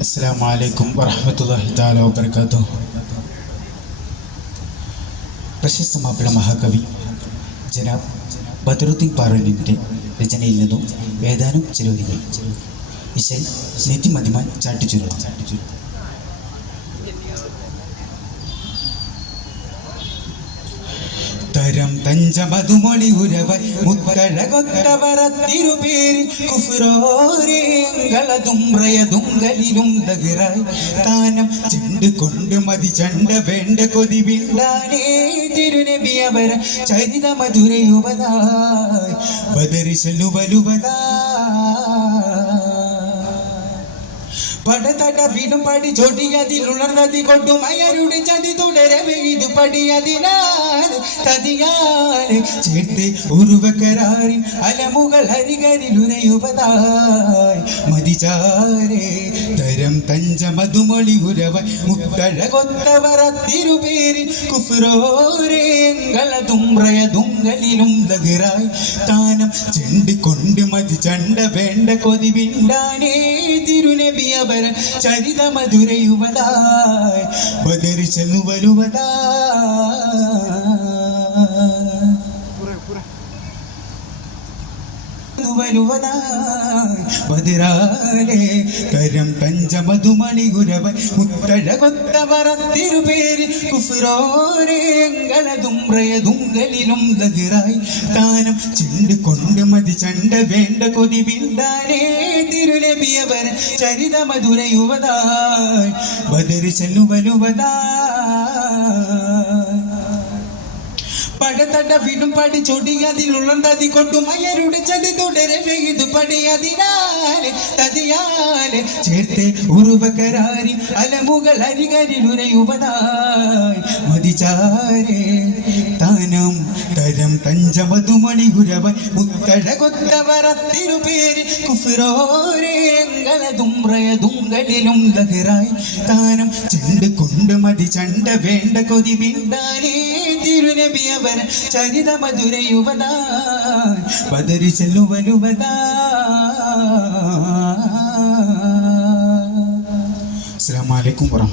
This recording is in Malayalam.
അസ്സാം വലൈക്കും വറഹമത്തല്ലാഹി താല വാബർക്കാത്തു പ്രശസ്ത മാപ്പിള മഹാകവി ജനാബ് ബദറുദ്ദീൻ പാറലിന്റെ രചനയിൽ നിന്നും ഏതാനും ചില വരികൾ ഇശൽ നെറ്റി മതിമാൻ ചാട്ടിച്ചുരുള തരം തഞ്ചമതുമൊളി ഉരവ മുത്തഴകൊത്തവരത്തിരുപേരി കുഫുറോരേങ്ങളതും റയതുങ്കലിലും തകരായി താനം ചെണ്ട് കൊണ്ട് മതി ചണ്ട വേണ്ട കൊതി വിണ്ടാനേ തിരുനബി അവര ചരിത മധുരയുവതായി പടതട വീടും പടി ചൊടിയതിൽ ഉണർന്നതി കൊണ്ടും അയരുടെ ചതി തുടരവേ ഇത് പടിയതിനാൽ ചേർത്ത് ഉരുവക്കരാറിൻ അലമുകൾ അരികരിലുരയുവതായി മതിചാരേ തരം തഞ്ച മധുമൊളി ഉരവ മുത്തഴ കൊത്തവർ തിരുപേരിൽ തുമ്പ്രയ തുങ്കലിലും ലഹറായി താനം ചെണ്ടിക്കൊണ്ട് മതി ചണ്ട വേണ്ട കൊതി വിണ്ടാനേ തിരുനബി അവർ ചരിത മധുരയുവതായി ബദർ വരുവതാ ബദിരാലെ കരം പഞ്ചമധുമണി ഗുരവ മുത്തഴ കൊത്തവറ തിരുപേര് കുഫുരോരേങ്ങളതും റയതുങ്കലിലും ലഹറായി താനം ചെണ്ട് കൊണ്ട് മതി ചണ്ട വേണ്ട കൊതി വിണ്ടാനേ തിരുലഭിയവൻ ചരിത മധുരയുവതായി ബദരി ചെല്ലുവലുവതാ പടത്തട വിടും പടി ചൊടിയതിലുള്ളതി കൊണ്ടും അയരുടെ ചതി തുടരവേ ഇത് പടിയതിനാല് തതിയാൽ ചേർത്ത് ഉറുവകരാരി അലമുകൾ അരികരിലുരയുവതായി മതിചാരേ താനം തരം തഞ്ചമതുമണി ഗുരവ മുത്തഴ കൊത്തവറ പേര് കുഫുരോരേങ്ങളതും റയതുങ്കലിലും ലഹരായി. താനം ചെണ്ട് കൊണ്ട് മതി ചണ്ട വേണ്ട കൊതി പിണ്ടാനേ തിരുനബി അവൻ. ചരിത മധുരയുവതാ ബദരി ചെല്ലുവലുവതാ അസ്സലാമു അലൈക്കും വറഹ്മത്തുള്ളാഹി